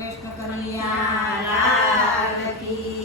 Krishna Kanaiya Lal key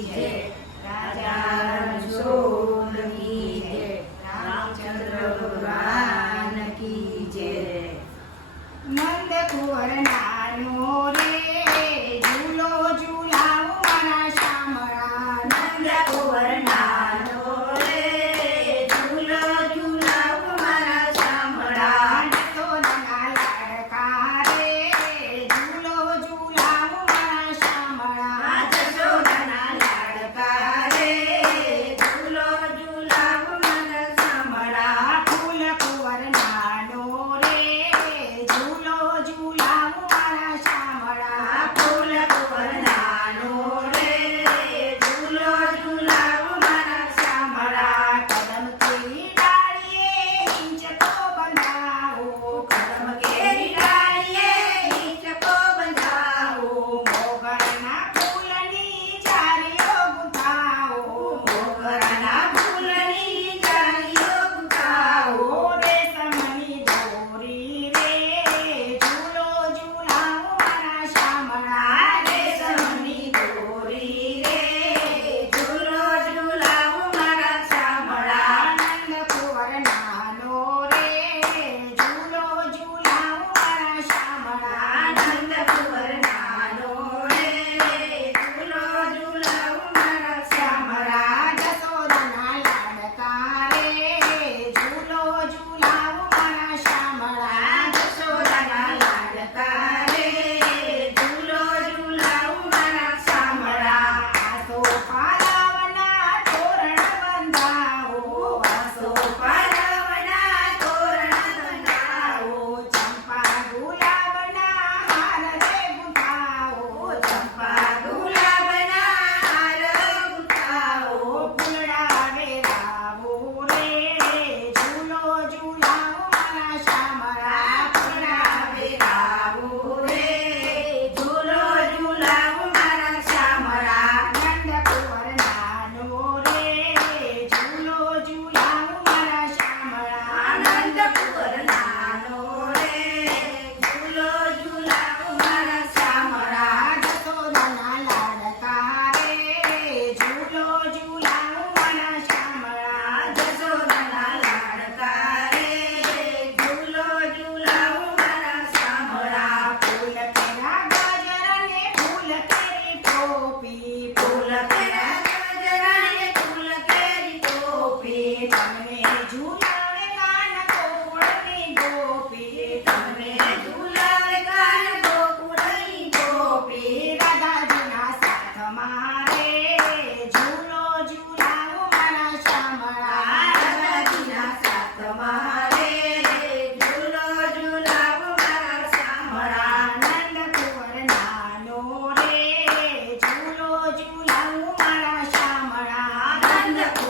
be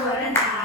Varuna